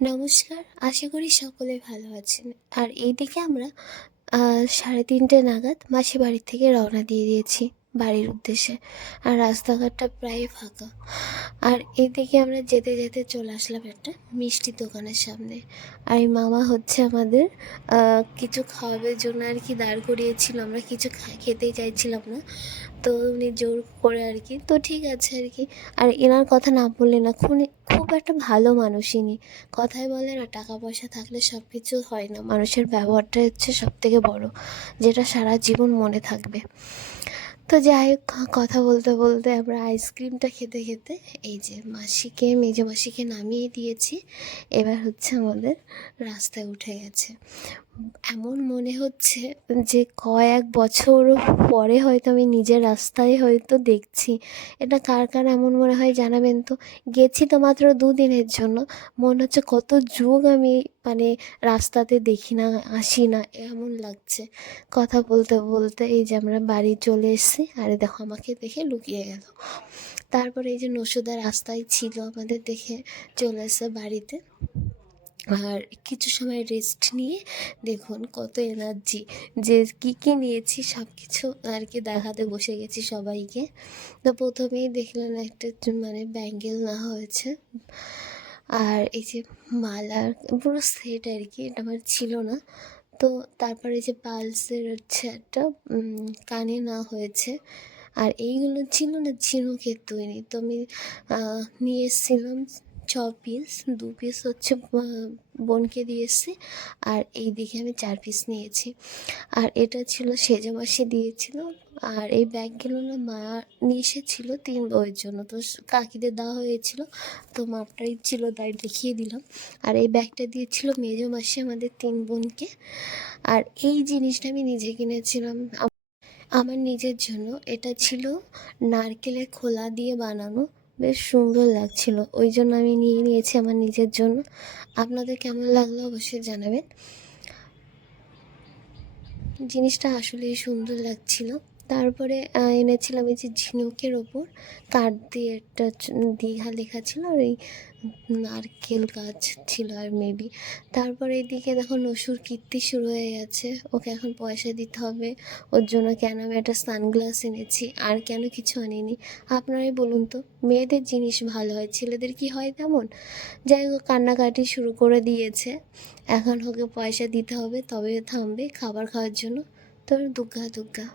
নমস্কার, আশা করি সকলে ভালো আছেন। আর এইদিকে আমরা 3:30 নাগাদ মাসির বাড়ি থেকে রওনা দিয়ে দিয়েছি বাড়ির উদ্দেশ্যে। আর রাস্তাঘাটটা প্রায় ফাঁকা। আর এইদিকে আমরা যেতে যেতে চলে আসলাম একটা মিষ্টির দোকানের সামনে। আর এই মামা হচ্ছে আমাদের কিছু খাওয়াবের জন্য আর কি দাঁড় করিয়েছিল। আমরা কিছু খেতেই চাইছিলাম না, তো উনি জোর করে আর কি, তো ঠিক আছে আর কি। আর এনার কথা না বললে না, খুব একটা ভালো মানুষ ইনি। কথায় বলে না, টাকা পয়সা থাকলে সব কিছু হয় না, মানুষের ব্যবহারটা হচ্ছে সব থেকে বড়, যেটা সারা জীবন মনে থাকবে। তো যাই হোক, কথা বলতে বলতে আমরা আইসক্রিমটা খেতে খেতে এই যে মেজো মাসিকে নামিয়ে দিয়েছি। এবার হচ্ছে আমাদের রাস্তায় উঠে গেছে। এমন মনে হচ্ছে যে কয়েক বছর পরে হয়তো আমি নিজের রাস্তায় হয়তো দেখছি। এটা কার কার এমন মনে হয় জানাবেন তো। গেছি তো মাত্র 2 দিনের জন্য, মনে হচ্ছে কত যুগ আমি রাস্তাতে দেখি না, আসি না, এমন লাগছে। কথা বলতে বলতে এই যে আমরা বাড়ি চলে এসেছি। আরে দেখো, আমাকে দেখে লুকিয়ে গেল। তারপরে এই যে নসুদা রাস্তায় ছিল, আমাদের দেখে চলে এসে বাড়িতে। আর কিছু সময় রেস্ট নিয়ে দেখুন কত এনার্জি, যে কী কী নিয়েছি সব কিছু আর কি দেখাতে বসে গেছি সবাইকে। তো প্রথমেই দেখলেন একটা ব্যাঙ্গেল নেওয়া হয়েছে। আর এই যে মালার পুরো সেট আর কি, এটা আমার ছিল না। তো তারপরে যে পালসের হচ্ছে একটা কানে নেওয়া হয়েছে। আর এইগুলো ছিল না ঝিনুকের তৈরি, তো আমি নিয়ে এসেছিলাম 6 পিস। 2 পিস হচ্ছে বোনকে দিয়ে এসেছি, আর এই দিকে আমি 4 পিস নিয়েছি। আর এটা ছিল সেজো মাসি দিয়েছিল। আর এই ব্যাগগুলো না মা নিয়ে এসেছিলো 3 বউয়ের জন্য, তো কাকিদের দেওয়া হয়েছিল, তো মাপটাই ছিল তাই দেখিয়ে দিলাম। আর এই ব্যাগটা দিয়েছিল মেজো মাসি আমাদের 3 বোনকে। আর এই জিনিসটা আমি নিজে কিনেছিলাম আমার নিজের জন্য। এটা ছিল নারকেলের খোলা দিয়ে বানানো, বেশ সুন্দর লাগছিল, ওই জন্য আমি নিয়ে নিয়েছি আমার নিজের জন্য। আপনাদের কেমন লাগলো অবশ্যই জানাবেন। জিনিসটা আসলেই সুন্দর লাগছিল। তারপরে এনেছিলাম এই যে ঝিনুকের ওপর কাঠ দিয়ে একটা দীঘা লেখা ছিল, আর এই নারকেল গাছ ছিল আর মেবি। তারপরে এইদিকে দেখো নসুর কীর্তি শুরু হয়ে গেছে, ওকে এখন পয়সা দিতে হবে। ওর জন্য কেন আমি একটা সানগ্লাস এনেছি, আর কেন কিছু আনিনি আপনারাই বলুন তো। মেয়েদের জিনিস ভালো হয়, ছেলেদের কি হয় তেমন? যাই হোক, কান্নাকাটি শুরু করে দিয়েছে। এখন ওকে পয়সা দিতে হবে, তবে থামবে খাবার খাওয়ার জন্য। তো দুগ্গা দুগ্গা।